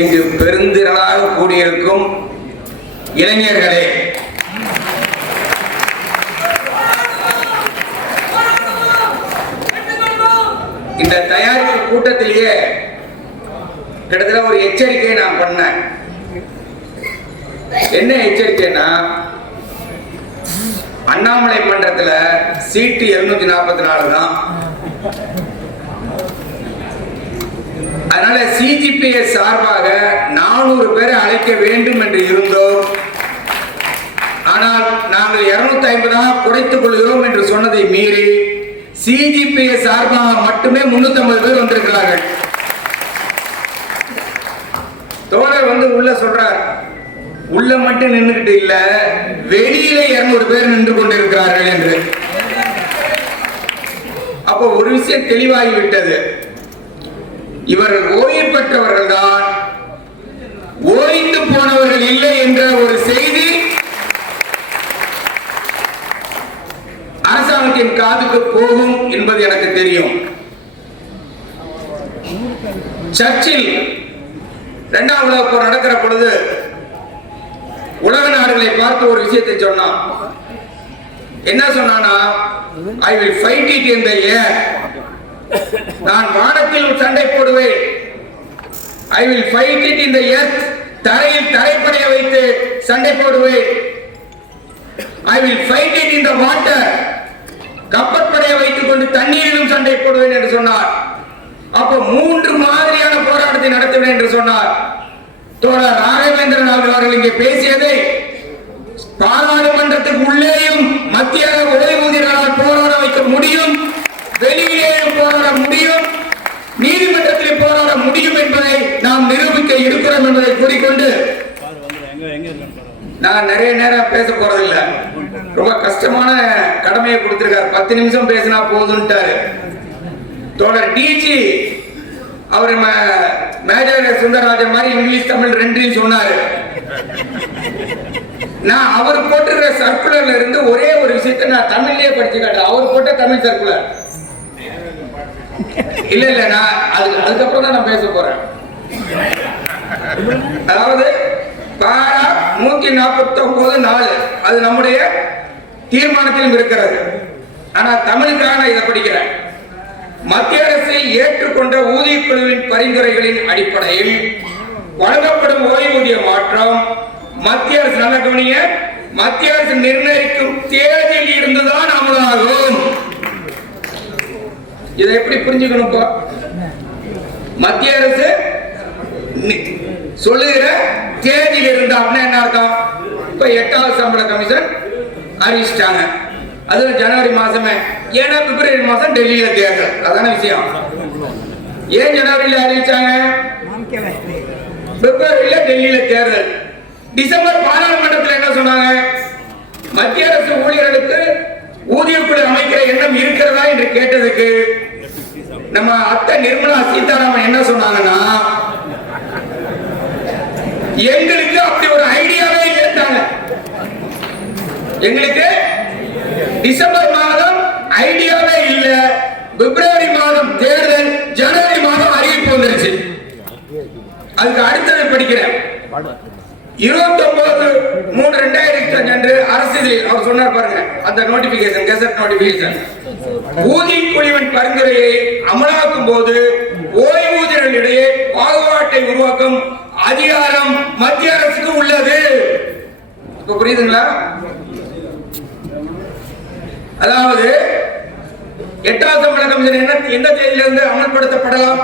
இங்கு பெருந்திரளாக கூடியிருக்கும் இளைஞர்களே, இந்த தயாரிப்பு கூட்டத்திலேயே கிட்டத்தட்ட ஒரு எச்சரிக்கையை நான் பண்ணேன். என்ன எச்சரிக்கைன்னா, அண்ணாமலை மன்றத்தில் சீட்டு 744 தான். அதனால சிஜிபிஎஸ் சார்பாக 400 பேரை அழைக்க வேண்டும் என்று இருந்தோம். ஆனால் நாங்கள் 250 குறைத்துக் கொள்கிறோம் என்று சொன்னதை மீறி சிஜிபிஎஸ் சார்பாக மட்டுமே 350 பேர் வந்திருக்கிறார்கள். தோழர் உள்ள சொல்றார், உள்ள மட்டும் நின்றுகிட்டு இல்ல, வெளியில 200 பேர் நின்று கொண்டிருக்கிறார்கள் என்று. அப்போ ஒரு விஷயம் தெளிவாகிவிட்டது, இவர்கள் ஓய்வு பெற்றவர்கள் தான், ஓய்ந்து போனவர்கள் இல்லை என்ற ஒரு செய்தி அரசாங்கத்தின் காதுக்கு போகும் என்பது எனக்கு தெரியும். சர்ச்சில் 2ஆம் உலகப் போர் நடக்கிற பொழுது உலக நாடுகளை பார்த்து ஒரு விஷயத்தை சொன்னான். என்ன சொன்னானா, I will fight it in the air. நான் வானத்தில் சண்டை போடுவேன். I will fight it in the earth. தரையில் தரைப்படைய வைத்து சண்டை போடுவேன். I will fight it in the water. கப்பற்படையை வைத்துக் கொண்டு தண்ணீரிலும் சண்டை போடுவேன் என்று சொன்னார். அப்போ 3 மாதிரியான போராட்டத்தை நடத்துவேன் என்று சொன்னார். தோழர் ராகவேந்திரன் அவர்கள் இங்கே பேசியதை பாராளுமன்றத்துக்கு உள்ளேயும் மத்திய ஓய்வூதியர்களால் போராட வைக்க முடியும், வெளியிலேயும் போராட முடியும், நீதிமன்றத்தில் போராட முடியும் என்பதை நாம் நிரூபிக்க இருக்கிறோம் என்பதை கூறிக்கொண்டு, நான் நிறைய நேரம் பேச போறதில்லை. ரொம்ப கஷ்டமான கடமையை கொடுத்திருக்காரு. 10 நிமிஷம் பேசினா போதும்ட்டாரு. தோழர் டிஜி அவர் மேஜர் சுந்தரராஜன் மாதிரி இங்கிலீஷ் தமிழ் 2 சொன்னாரு. நான் அவர் போட்டிருக்கிற சர்க்குலர்ல இருந்து ஒரே ஒரு விஷயத்தை நான் தமிழ்லயே படிச்சு காட்டுறேன். அவர் போட்ட தமிழ் சர்க்குலர் இல்ல நான் அதுக்கப்புறம் தான் நான் பேச போறேன். அதாவது பாரா 149(4) அது நம்முடைய தீர்மானத்திலும் இருக்கிறது. ஆனா தமிழுக்காக இதை படிக்கிறேன். மத்திய அரசு ஏற்றுக்கொண்ட ஊதியக்குழுவின் பரிந்துரைகளின் அடிப்படையில் வழங்கப்படும் ஓய்வூதிய மாற்றம் மத்திய அரசு, நல்ல கவனிங்க, மத்திய அரசு நிர்ணயிக்கும் தேதியில் இருந்துதான் அமலாகும். இதை எப்படி புரிஞ்சுக்கணும்? மத்திய அரசு சொல்லுகிற தேதியில் இருந்தா என்ன அர்த்தம்? இப்ப 8வது சம்பள கமிஷன் அறிவிச்சிட்டாங்க, அது ஜனவரி மாசமே. ஏன்னா பிப்ரவரி மாசம் டெல்லியில தேர்தல், அதான விஷயம். ஏன் ஜனவரியில அறிவிச்சாங்க? பிப்ரவரியில டெல்லியில தேர்தல். டிசம்பர் பாராளுமன்றத்தில் என்ன சொன்னாங்க? மத்திய அரசு ஊழியர்களுக்கு ஊதியக்குழு அமைக்கிற எண்ணம் இருக்கிறதா என்று கேட்டதுக்கு நம்ம அத்தை நிர்மலா சீதாராமன் என்ன சொன்னாங்கன்னா, எங்களுக்கு அப்படி ஒரு ஐடியாவே இல்லைட்டாங்க. எங்களுக்கு டிசம்பர் மாதம் ஐடியாவே இல்ல, பிப்ரவரி மாதம் தேர்தல், ஜனவரி மாதம் அறிவிப்பு வந்துருச்சு. அதுக்கு அடுத்தது படிக்கிறேன். 29/3/2025 அன்று அரசியல் அவர் சொன்னார் பாருங்க, அந்த நோட்டிபிகேஷன், கெசட் நோட்டிபிகேஷன், ஊதிய குழுவின் பரிந்துரையை அமலாக்கும் போது ஓய்வூதியர்களிடையே பாகுபாட்டை உருவாக்கும் அதிகாரம் மத்திய அரசுக்கு உள்ளது. இப்ப புரியுதுங்களா? அதாவது 8வது சம்பள கமிஷன் எந்த தேதியிலிருந்து அமல்படுத்தப்படலாம்?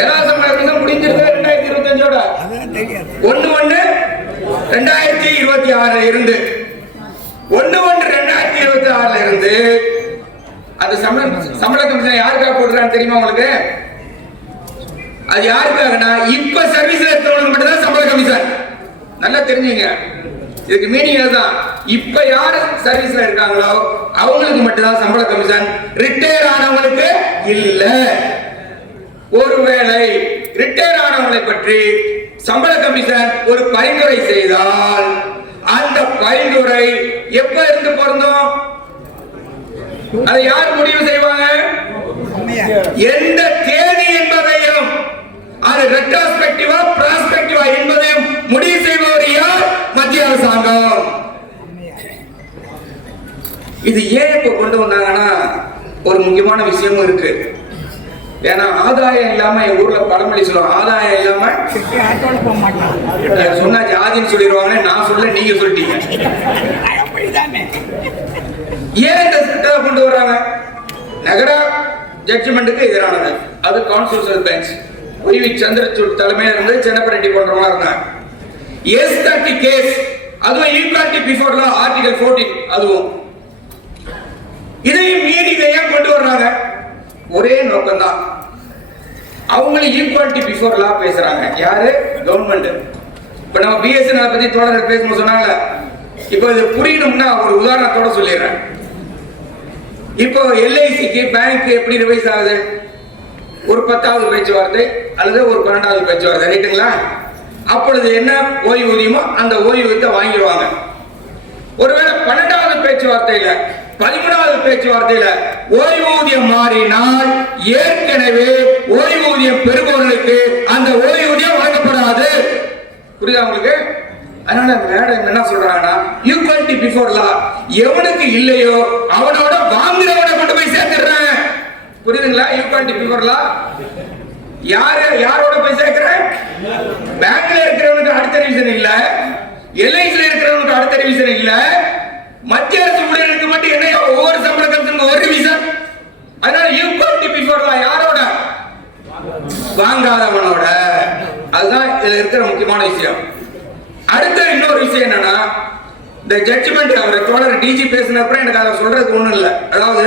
7வது சம்பள கமிஷன் முடிஞ்சிருது 2025ஓட 1/1/2026 இருந்து 1/1/2026 இருந்து அது சம்பள கமிஷன் யாருக்காக போடுறான்னு தெரியுமா உங்களுக்கு? அது யாருக்காகனா இப்ப சர்வீஸ்ல இருக்கிறவங்களுக்கு மட்டும் தான் சம்பள கமிஷன். நல்லா தெரிஞ்சுங்க, இதுக்கு மீனிங் அதுதான். இப்ப யாரு சர்வீஸ்ல இருக்காங்களோ அவங்களுக்கு மட்டும்தான் சம்பள கமிஷன், ரிட்டையர் ஆனவங்களுக்கு இல்ல. ஒருவேளை ரிட்டையர் ஆனவங்களை பற்றி சம்பள கமிஷன் ஒரு பரிந்துரை செய்தால் அந்த பரிந்துரை எப்ப இருந்து பொருந்தும்? அதை யார் முடிவு செய்வாங்க? எந்த தேதி என்பதையும் அது ரெட்ரோஸ்பெக்டிவா பிராஸ்பெக்டிவா என்பதை முடிவு செய்பவர் யார்? மத்திய அரசாங்கம். இது ஏன் இப்ப கொண்டு வந்தாங்கன்னா ஒரு முக்கியமான விஷயமும் இருக்கு. ஏன்னா ஆதாயம் இல்லாம என் ஊர்ல பழமொழி சொல்லுவாங்க, ஆதாயம் இல்லாம சொன்னா ஜாதின்னு சொல்லிடுவாங்க. நான் சொல்ல, நீங்க சொல்லிட்டீங்க. ஏன் இந்த சட்டத்தை கொண்டு வர்றாங்க? நகர ஜட்ஜ்மெண்ட்டுக்கு எதிரானது. அது கான்ஸ்டிடியூஷனல் பெஞ்ச் ஒய்வி சந்திரசூட் தலைமையில இருந்து சென்னப்ப ரெட்டி போன்றவங்க இருந்தாங்க. S30 கேஸ், அதுவும் ஈக்வாலிட்டி பிஃபோர் லா ஆர்டிகல் 14, அதுவும் இதையும் மீறி இதை ஏன் கொண்டு வர்றாங்க? ஒரே நோக்கம் தான். அவங்களும் ஈக்வாலிட்டி பிஃபோர் லா பேசுறாங்க. யாரு? கவர்மெண்ட். இப்ப நம்ம பிஎஸ்என்எல் பத்தி தோழர்கள் பேசும்போது சொன்னாங்க. இப்போ இது புரியணும்னா ஒரு உதாரணத்தோட சொல்லிடுறேன். இப்போ எல்ஐசிக்கு பேங்க் எப்படி ரிவைஸ் ஆகுது? ஒரு 10வது பேச்சுவார்த்தை அல்லது ஒரு 12வது பேச்சுவார்த்தை, ரைட்டுங்களா? அப்பொழுது என்ன ஓய்வூதியமோ அந்த ஓய்வூதியத்தை வாங்கிடுவாங்க. ஒருவேளை 12வது பேச்சுவார்த்தையில 13வது பேச்சுவார்த்தையில ஓய்வூதியம் மாறினால் ஏற்கனவே ஓய்வூதியம் பெறுபவர்களுக்கு அந்த ஓய்வூதியம் வழங்கப்படாது. புரியுதா உங்களுக்கு? அதனால மேடம் என்ன சொல்றாங்கன்னா, ஈக்வாலிட்டி பிஃபோர் லா எவனுக்கு இல்லையோ அவனோட வாங்குறவனை கொண்டு போய் சேர்த்துறேன். புரியுதுங்களா? ஈக்வாலிட்டி பிஃபோர் லா யாரோட போய் சேர்க்கிறேன்? பேங்க்ல இருக்கிறவனுக்கு அடுத்த ரிவிஷன் இல்ல, எல்ஐசில இருக்கிறவனுக்கு அடுத்த ரிவிஷன் இல்ல, மத்திய அரசு ஊழியர்களுக்கு மட்டும் என்ன ஒவ்வொரு சம்பள கமிஷனுக்கு ஒரு ரிவிஷன். அதனால ஈக்வாலிட்டி பிஃபோர் லா யாரோட? வாங்காதவனோட. அதுதான் இதுல இருக்கிற முக்கியமான விஷயம். அடுத்த இன்னொரு விஷயம் என்னன்னா, இந்த ஜட்ஜ்மெண்ட் அவர் தோழர் டிஜி பேசினப்ப எனக்கு அதை சொல்றதுக்கு ஒண்ணும் இல்லை. அதாவது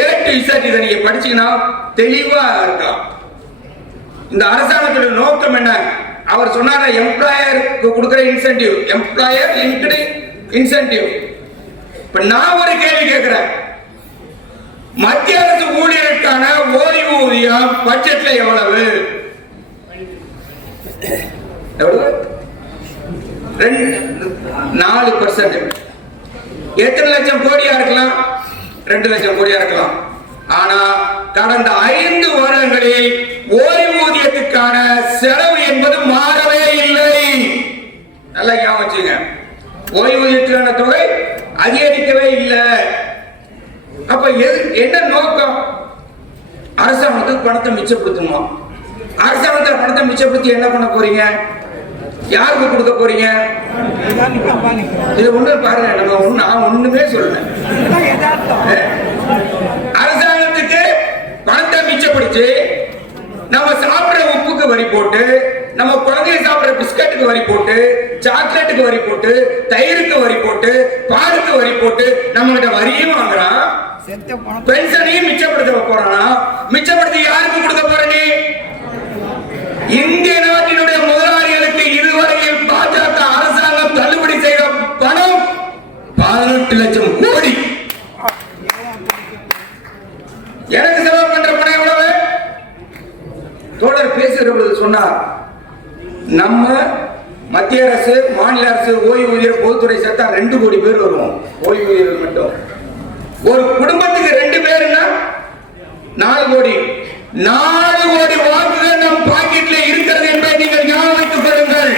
A to Z இதை நீங்க படிச்சீங்கன்னா தெளிவா இருக்கலாம். இந்த அரசாங்கத்துடைய நோக்கம் என்ன? அவர் சொன்னார், எம்ப்ளாயருக்கு கொடுக்கிற இன்சென்டிவ், எம்ப்ளாயர் லிங்க்டு இன்சென்டிவ். இப்ப நான் ஒரு கேள்வி கேட்கிறேன், மத்திய அரசு ஊழியருக்கான ஓய்வூதியம் பட்ஜெட்ல எவ்வளவு? 4%. எத்தனை லட்சம் கோடியா இருக்கலாம்? 2 லட்சம் கோடியா இருக்கலாம். ஆனா கடந்த 5 வருடங்களில் ஓய்வூதியத்துக்கான செலவு என்பது மாறவே இல்லை. நல்லா ஞாபகம் வச்சுங்க. ஓய்வூதியத்துக்கான தொகை அதிகரிக்கவே இல்லை. அப்ப என்ன நோக்கம்? அரசாங்கத்துக்கு பணத்தை மிச்சப்படுத்தணுமா? அரசாங்கத்தில் பணத்தை மிச்சப்படுத்தி என்ன பண்ண போறீங்க? யாருக்கு கொடுக்க போறீங்க? இது ஒண்ணு பாருங்க, நான் ஒண்ணுமே சொல்லல. அரசாங்கத்துக்கு பணத்தை மிச்சப்படுத்தி நம்ம சாப்பிடுற உப்புக்கு வரி போட்டு, நம்ம குழந்தைங்க சாப்பிடுற பிஸ்கட்டுக்கு வரி போட்டு, சாக்லேட்டுக்கு வரி போட்டு, தயிருக்கு வரி போட்டு, பாலுக்கு வரி போட்டு நம்ம கிட்ட வரியும் வாங்குறான். பென்ஷனையும் மிச்சப்படுத்த போறானா? மிச்சப்படுத்தி யாருக்கு கொடுக்க போற? நீ இந்திய நாட்டினுடைய முதலாளிகளுக்கு இதுவரையில் பாஜக அரசாங்கம் தள்ளுபடி செய்த பணம் 18 லட்சம் கோடி. எனக்கு செலவு பண்ற பணம் எவ்வளவு? தோழர் பேசுகிற பொழுது சொன்னார், நம்ம மத்திய அரசு மாநில அரசு ஓய்வூதியர் பொதுத்துறை சேர்த்தா 2 கோடி பேர் வருவோம். ஓய்வூதியர்கள் மட்டும் ஒரு குடும்பத்துக்கு 2 பேருன்னா 4 கோடி. 4 கோடி வாக்குகள் நம் பாக்கெட்ல இருக்கிறது என்பதை நீங்கள் ஞாபகம் வைத்துக் கொள்ளுங்கள்.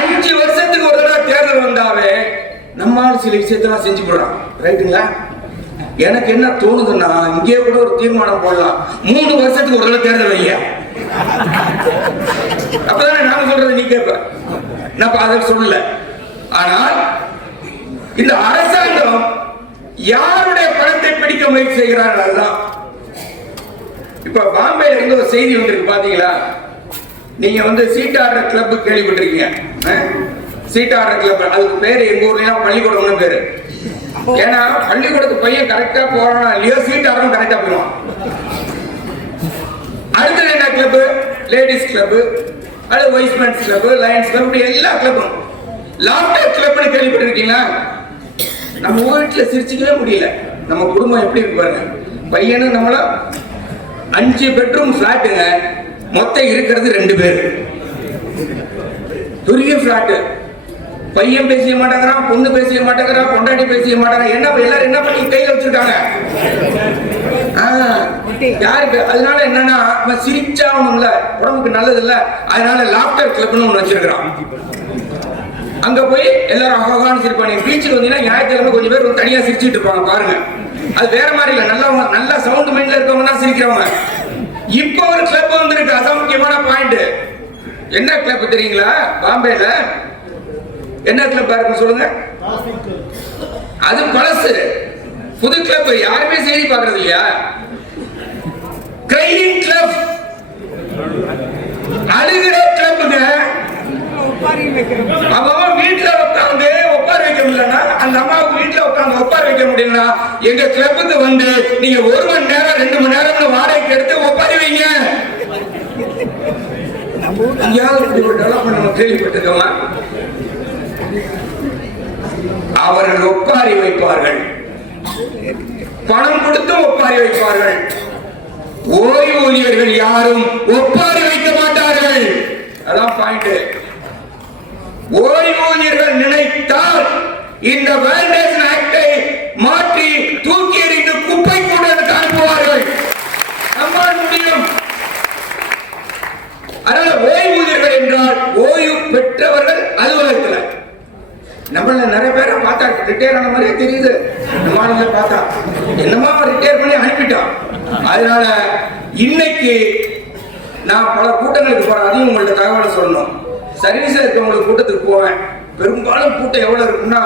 5 வருஷத்துக்கு ஒரு தடவை தேர்தல் வந்தாவே நம்மால் சில விஷயத்தெல்லாம் செஞ்சு போடுறோம், ரைட்டுங்களா? எனக்கு என்ன தோணுதுன்னா, இங்கே கூட ஒரு தீர்மானம் போடலாம், 3 வருஷத்துக்கு ஒரு தடவை தேர்தல் வைங்க. அப்பதானே நாம சொல்றது நீ கேட்ப. நான் அதை சொல்லல. ஆனால் இந்த அரசாங்கம் யாருடைய பணத்தை பிடிக்க முயற்சி செய்கிறார்கள்? அதுதான். இப்ப பாம்பேல இருந்து ஒரு செய்தி வந்திருக்கு, பாத்தீங்களா? நீங்க சீட் ஆர்டர் கிளப் கேள்விப்பட்டிருக்கீங்க. சீட் ஆர்டர் கிளப், அதுக்கு பேரு எங்க ஊர்லயா பள்ளிக்கூடம்னு பேரு. ஏன்னா பள்ளிக்கூடத்து பையன் கரெக்டா போறானா இல்லையோ சீட் ஆர்டரும் கரெக்டா போயிடும். அடுத்தது என்ன கிளப்? லேடிஸ் கிளப், அது வைஸ்மென்ஸ் கிளப், லயன்ஸ் கிளப், இப்படி எல்லா கிளப்பும். லாப்டாப் கிளப்னு கேள்விப்பட்டிருக்கீங்களா? நம்ம வீட்டுல சிரிச்சுக்கவே முடியல. நம்ம குடும்பம் எப்படி இருக்கு பாருங்க. பையனு நம்மள 5 பெட்ரூம் பிளாட்டுங்க, மொத்தம் இருக்கிறது 2 பேர். பெரிய பிளாட். பையன் பேசிய மாட்டேங்கிறான், பொண்ணு பேசிய மாட்டேங்கிறான், பொண்டாட்டி பேசிய மாட்டேங்கிறான். என்ன எல்லாரும் என்ன பண்ணி கையில வச்சிருக்காங்க? யாருக்கு? அதனால என்னன்னா சிரிச்சாகணும்ல, உடம்புக்கு நல்லது இல்ல. அதனால லாப்டர் கிளப்னு ஒண்ணு வச்சிருக்கிறான். அங்க போய் எல்லாரும் அழகான சிரிப்பாங்க. பீச்சில் வந்தீங்கன்னா ஞாயிற்றுக்கிழமை கொஞ்சம் பேர் தனியா சிரிச்சுட்டு இருப்பாங்க பாருங்க. அது வேற மாதிரி இல்ல, நல்லா சவுண்ட் மைண்ட்ல இருக்கவங்க தான் சிரிக்கிறவங்க. இப்ப ஒரு கிளப் வந்திருக்கு, அதான் முக்கியமான பாயிண்ட். என்ன கிளப் தெரியுங்களா? பாம்பேல என்ன கிளப் இருக்கு சொல்லுங்க? அது பழசு. புது கிளப் யாருமே செய்தி பார்க்கறது இல்லையா? கிரையிங் கிளப், அழுகிற கிளப்புங்க. அவன் வீட்டுல உட்காந்து ஒப்பார வைக்க முடியலன்னா, அந்த அம்மாவுக்கு வீட்டுல உட்காந்து ஒப்பார வைக்க முடியலன்னா, எங்க கிளப்புக்கு வந்து நீங்க 1 மணி நேரம் 2 மணி நேரம் வாடகைக்கு எடுத்து ஒப்பாரி வைங்க. கேள்விப்பட்டிருக்கோமா? அவர்கள் ஒப்பாரி வைப்பார்கள், பணம் கொடுத்து ஒப்பாரி வைப்பார்கள். ஓய்வூதியர்கள் யாரும் ஒப்பாரி வைக்க மாட்டார்கள். அதான் பாயிண்ட். ஓய்வூதியர்கள் நினைத்தால் இந்த வேண்டேஷன் ஆக்டை மாற்றி தூக்கி எறிந்து குப்பை கூட அனுப்புவார்கள். நம்மால் முடியும். அதனால ஓய்வூதியர்கள் என்றால் ஓய்வு பெற்றவர்கள் அலுவலகத்தில். நம்மள நிறைய பேரை பார்த்தா ரிட்டையர் ஆன மாதிரியே தெரியுது. நம்ம பார்த்தா என்னமா ரிட்டையர் பண்ணி அனுப்பிட்டான். அதனால இன்னைக்கு நான் பல கூட்டங்களுக்கு போறேன். அதையும் உங்கள்ட்ட தகவலை சொல்லணும். சர்வீஸ்ல இருக்கவங்களுக்கு கூட்டத்துக்கு போவேன். பெரும்பாலும் கூட்டம் எவ்வளவு இருக்குன்னா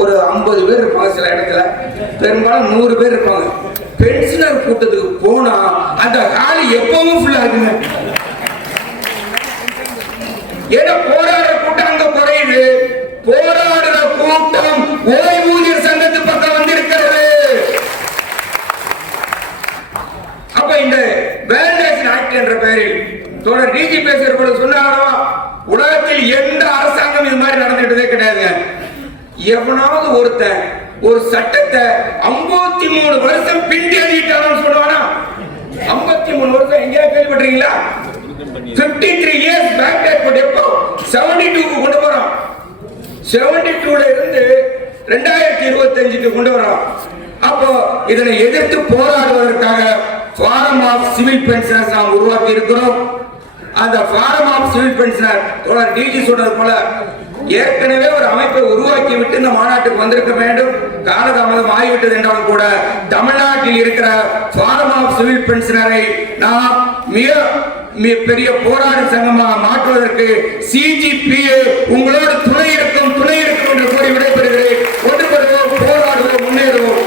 ஒரு 50 பேர் இருப்பாங்க, சில இடத்துல பெரும்பாலும் 100 பேர் இருப்பாங்க. பென்ஷனர் கூட்டத்துக்கு போனா அந்த ஹால் எப்பவும் ஃபுல்லா இருக்குங்க. ஏன்னா போராடுற கூட்டம் அங்க குறையுது. போராடுற கூட்டம் ஓய்வூதியர் சங்கத்து பக்கம் வந்திருக்கிறது. அப்ப இந்த வேண்டேஷன் ஆக்ட் என்ற பெயரில் தோழர் டிஜி பேசுற சொன்னாரோ, உலகத்தில் எந்த அரசாங்கம் இது மாதிரி நடந்துட்டதே கிடையாது. எவனாவது ஒருத்தன் ஒரு சட்டத்தை 53 வருஷம் பின்தேடிட்டான்னு சொல்லுவானா? 53 வருஷம் எங்கேயா கேள்விப்பட்டிருக்கீங்களா? 53 இயர்ஸ் பேக் டேட் போட்டு எப்போ 72க்கு கொண்டு போறோம். 72ல இருந்து 2025க்கு கொண்டு வரோம். அப்போ இதனை எதிர்த்து போராடுவதற்காக ஃபாரம் ஆஃப் சிவில் பென்ஷனர்ஸ் நாம் உருவாக்கி இருக்கிறோம். அந்த ஃபாரம் ஆஃப் சிவில் பென்ஷனர் தோழர் டிஜி சொல்றது போல ஏற்கனவே ஒரு அமைப்பை உருவாக்கி விட்டு இந்த மாநாட்டுக்கு வந்திருக்க வேண்டும். காலதாமதம் ஆகிவிட்டது என்றாலும் கூட தமிழ்நாட்டில் இருக்கிற ஃபாரம் ஆஃப் சிவில் பென்ஷனரை நாம் மிக பெரிய போராட்ட சங்கமாக மாற்றுவதற்கு சிஜிபிஏ உங்களோடு துணை இருக்கும் என்று கூறி விடைபெறுகிறேன். ஒன்றுபடுவோம், போராடுவோம், முன்னேறுவோம்.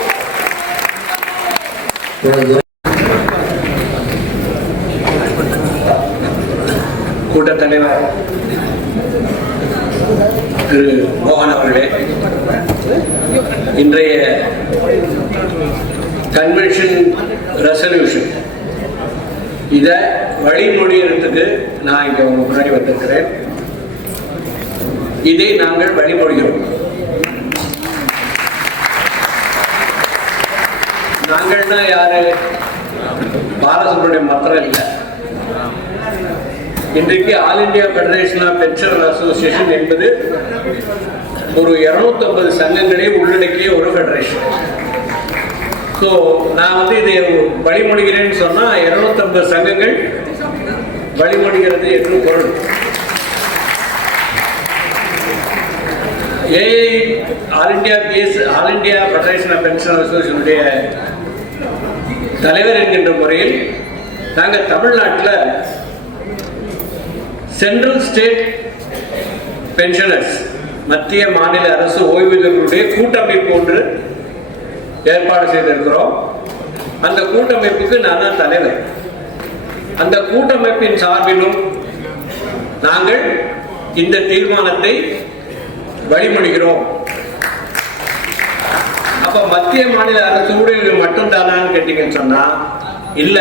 கூட்டத் தலைவர் திரு மோகன் அவர்களே, இன்றைய கன்வென்ஷன் ரெசல்யூஷன் இதை வழிமொழியறதுக்கு நான் இங்க உங்க முன்னாடி வந்திருக்கிறேன். இதை நாங்கள் வழிமொழிகிறோம். நாங்கள்னா யாரு? பாலசுப்ரமணியம் மாத்திரம் இல்லை. இன்றைக்கு all India federation of pensioner association என்பது ஒரு 250 சங்கங்களை உள்ளடக்கிய ஒரு ஃபெடரேஷன். ஸோ நான் இதை வழிமொழிகிறேன்னு சொன்னா 250 சங்கங்கள் வழிமொழிகிறது என்று பொருள். All India federation of pensioner அசோசியேஷனுடைய தலைவர் என்கின்ற முறையில் நாங்கள் தமிழ்நாட்டில் சென்ட்ரல் ஸ்டேட் பென்ஷனர்ஸ், மத்திய மாநில அரசு ஓய்வூதியர்களுடைய கூட்டமைப்பு ஒன்று ஏற்பாடு செய்திருக்கிறோம். அந்த கூட்டமைப்புக்கு நான் தான் தலைவர். அந்த கூட்டமைப்பின் சார்பிலும் நாங்கள் இந்த தீர்மானத்தை வழிமொழிகிறோம். அப்ப மத்திய மாநில அரசு ஊழியர்கள் மட்டும் தானான்னு கேட்டீங்கன்னு சொன்னா இல்ல.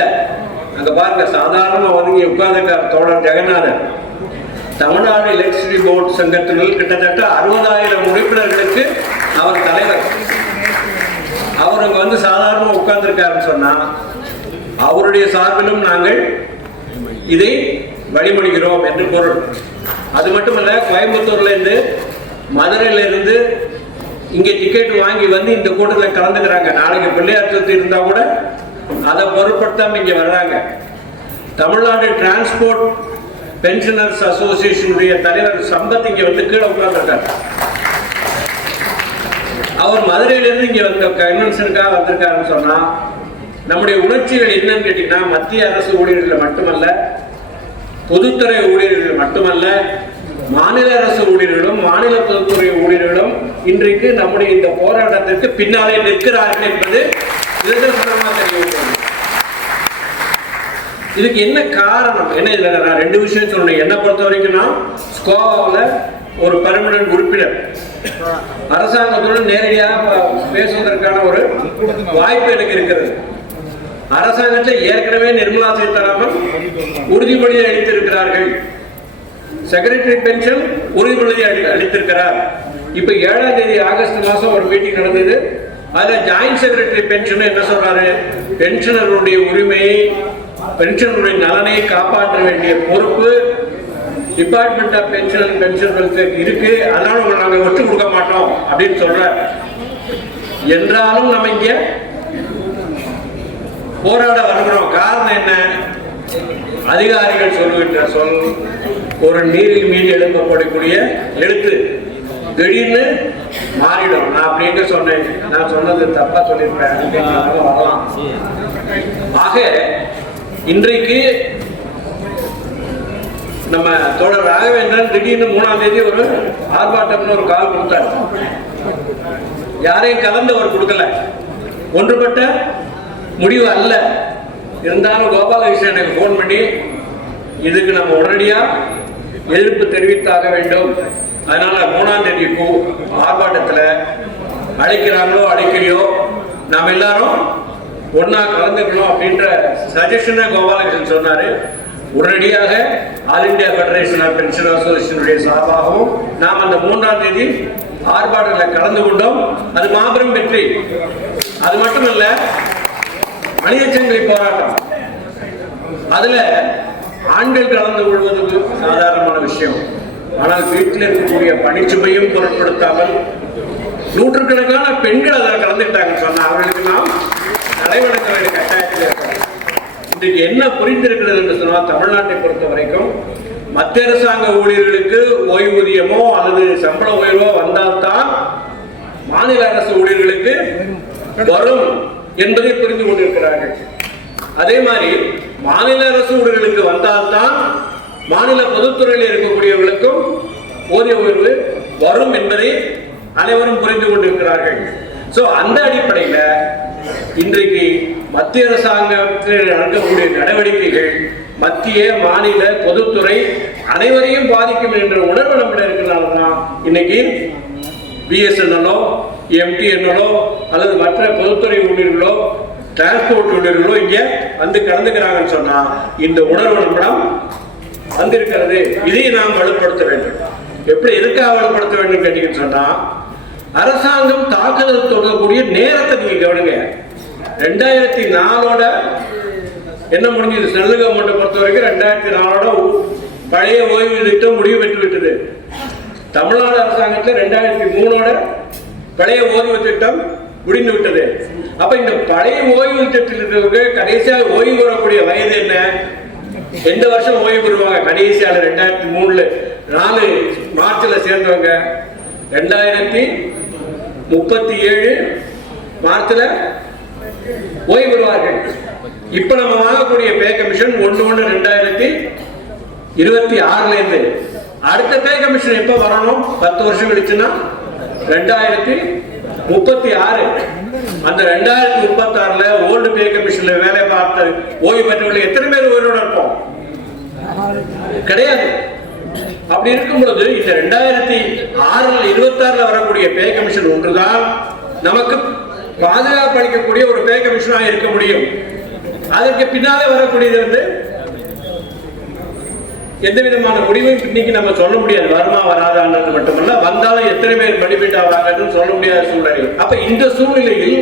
அங்க பாருங்க, சாதாரண ஒதுங்கி உட்கார்ந்துக்கார தோழர் ஜெகநாதன் தமிழ்நாடு எலக்ட்ரிசிட்டி போர்டு சங்கத்தினுள் கிட்டத்தட்ட 60,000 உறுப்பினர்களுக்கு அவர் தலைவர். அவருக்கு சாதாரண உட்கார்ந்துருக்காருன்னு சொன்னா அவருடைய சார்பிலும் நாங்கள் இதை வழிமொழிகிறோம் என்று பொருள். அது மட்டுமல்ல, கோயம்புத்தூர்ல இருந்து மதுரையில இருந்து இங்க டிக்கெட் வாங்கி இந்த கூட்டத்தில் கலந்துக்கிறாங்க. நாளைக்கு பிள்ளையார் சதுர்த்தி இருந்தா கூட அதை பொருட்படுத்தாம இங்க வர்றாங்க. தமிழ்நாடு டிரான்ஸ்போர்ட் பென்ஷனர்ஸ் அசோசியேஷனுடைய தலைவர் சம்பத் இங்க வந்து கீழே உட்கார்ந்துருக்காரு. அவர் மதுரையிலிருந்து இங்க வந்த கன்வென்ஷனுக்காக வந்திருக்காருன்னு சொன்னா நம்முடைய உணர்ச்சிகள் என்னன்னு கேட்டீங்கன்னா, மத்திய அரசு ஊழியர்கள் மட்டுமல்ல, பொதுத்துறை ஊழியர்கள் மட்டுமல்ல, மாநில அரசு ஊழியர்களும் மாநில பொதுத்துறை ஊழியர்களும் இன்றைக்கு நம்முடைய இந்த போராட்டத்திற்கு பின்னாலே நிற்கிறார்கள் என்பது நிதர்சனமாக தெரியும். இதுக்கு என்ன காரணம் என்ன? இதுல நான் ரெண்டு விஷயம் சொல்லணும். என்ன பொறுத்த வரைக்கும் நான் ஸ்கோவாவில் ஒரு பெர்மனன்ட் உறுப்பினர், அரசாங்கத்துடன் நேரடியாக பேசுவதற்கான ஒரு வாய்ப்பு எனக்கு இருக்கிறது. அரசாங்கத்தில் ஏற்கனவே நிர்மலா சீதாராமன் உறுதிமொழி அளித்திருக்கிறார்கள். செக்ரட்டரி பென்ஷன் உறுதிமொழி அளித்திருக்கிறார். இப்ப 7ஆம் தேதி ஆகஸ்ட் மாசம் ஒரு மீட்டிங் நடந்தது. அதுல ஜாயிண்ட் செக்ரட்டரி பென்ஷன் என்ன சொல்றாரு, பென்ஷனருடைய உரிமையை, பென்ஷனுடைய நலனை காப்பாற்ற வேண்டிய பொறுப்பு department of pension and pension welfare இருக்கு, அதனால உங்களை நாங்க ஒட்டு கொடுக்க மாட்டோம் அப்படின்னு சொல்ற. என்றாலும் நம்ம இங்க போராட வருகிறோம். காரணம் என்ன? அதிகாரிகள் சொல்லுகின்ற சொல் ஒரு நீரில் மீது எழுப்பப்படக்கூடிய எழுத்து திடீர்னு மாறிடும். நான் அப்படின்னு சொன்னேன், நான் சொன்னது தப்பா சொல்லியிருப்பேன், வரலாம். ஆக இன்றைக்கு நம்ம தோழர் ராகவேந்திரன் திடீர்னு 3ஆம் தேதி ஒரு ஆர்ப்பாட்டம்னு ஒரு கால் கொடுத்தார். யாரையும் கலந்து அவர் கொடுக்கல, ஒன்றுபட்ட முடிவு அல்ல. இருந்தாலும் கோபாலகிருஷ்ணன் எனக்கு போன் பண்ணி இதுக்கு நம்ம உடனடியா எதிர்ப்பு தெரிவித்தாக வேண்டும், அதனால 3ஆம் தேதி ஆர்ப்பாட்டத்தில் அழைக்கிறாங்களோ அழைக்கலையோ நாம் எல்லாரும் ஒன்னா கலந்துக்கணும் அப்படின்ற சஜஷனை கோபாலகிருஷ்ணன் சொன்னாரு. உடனடியாக all India federation of pension அசோசியேஷனுடைய சார்பாகவும் நாம் அந்த 3ஆம் தேதி ஆர்ப்பாட்டத்தில் கலந்து கொண்டோம். அது மாபெரும் வெற்றி. அது மட்டுமல்ல, மனித சங்கிலி போராட்டம், அதுல ஆண்கள் கலந்து கொள்வதற்கு சாதாரணமான விஷயம். ஆனால் வீட்டில் இருக்கக்கூடிய பணிச்சுமையும் பொருட்படுத்தாமல் நூற்றுக்கணக்கான பெண்கள் அதில் கலந்துட்டாங்கன்னு சொன்னா அவர்களுக்கு நாம் நடைவெடுக்க வேண்டிய கட்டாயத்தில் இருக்கிறோம். இன்றைக்கு என்ன புரிந்திருக்கிறது என்று சொன்னால், தமிழ்நாட்டை பொறுத்த வரைக்கும் மத்திய அரசாங்க ஊழியர்களுக்கு ஓய்வூதியமோ அல்லது சம்பள உயர்வோ வந்தால்தான் மாநில அரசு ஊழியர்களுக்கு வரும் என்பதை புரிந்து கொண்டிருக்கிறார்கள். அதே மாதிரி மாநில அரசு ஊழியர்களுக்கு வந்தால்தான் மாநில பொதுத்துறையில் இருக்கக்கூடியவர்களுக்கும் ஊதிய உயர்வு வரும் என்பதை அனைவரும் புரிந்து கொண்டிருக்கிறார்கள். சோ அந்த அடிப்படையில் இன்றைக்கு மத்திய அரசாங்கத்தில் நடக்கக்கூடிய நடவடிக்கைகள் மத்திய மாநில பொதுத்துறை அனைவரையும் பாதிக்கும் என்ற உணர்வு நம்மிடம் இருக்கிறனால்தான் இன்னைக்கு பிஎஸ்என்எல்லோ எம்டிஎன்எல்லோ அல்லது மற்ற பொதுத்துறை ஊழியர்களோ டிரான்ஸ்போர்ட் ஊழியர்களோ இங்க வந்து கலந்துக்கிறாங்கன்னு சொன்னா இந்த உணர்வு நம்மிடம் வந்திருக்கிறது. இதை நாம் வலுப்படுத்த வேண்டும். எப்படி எதுக்காக வலுப்படுத்த வேண்டும் கேட்டீங்கன்னு சொன்னா, அரசாங்கம் தாக்குதல் தொடங்கக்கூடிய நேரத்தை நீங்க கவனிங்க. 2004 என்ன முடிஞ்சது? சென்ட்ரல் கவர்மெண்ட் பொறுத்த வரைக்கும் 2004 பழைய ஓய்வு திட்டம் முடிவு பெற்று விட்டது. தமிழ்நாடு அரசாங்கத்தில் 2003 பழைய ஓய்வு திட்டம் முடிந்து விட்டது. அப்ப இந்த பழைய ஓய்வு திட்டத்திற்கு கடைசியாக ஓய்வு பெறக்கூடிய வயது என்ன? எந்த வருஷம் ஓய்வு பெறுவாங்க? கடைசியாக 2003 4 மார்ச்ல சேர்ந்தவங்க 2037 மார்ச்ல ஓய்வு பெறுவார்கள். இப்ப நம்ம வாங்கக்கூடிய பே கமிஷன் 1/1/2026 இருந்து அடுத்த பே கமிஷன் எப்ப வரணும்? 10 வருஷம் கழிச்சுன்னா 2036. அந்த 2036 ஓல்டு பே கமிஷன்ல வேலை பார்த்த ஓய்வு பெற்றவர்கள் எத்தனை பேர் உயிரோட இருப்போம்? கிடையாது. அப்படி இருக்கும் பொழுது இந்த 2026 வரக்கூடிய பே கமிஷன் ஒன்றுதான் நமக்கு பாதுகாப்பு அளிக்கக்கூடிய ஒரு பே கமிஷனாக இருக்க முடியும். அதற்கு பின்னாலே வரக்கூடியது எந்த விதமான முடிவும் இன்னைக்கு நம்ம சொல்ல முடியாது. வருமா வராதான்றது மட்டுமல்ல, வந்தாலும் எத்தனை பேர் பெனிஃபிட் ஆவாங்கன்னு சொல்ல முடியாத சூழ்நிலை. அப்ப இந்த சூழ்நிலையில்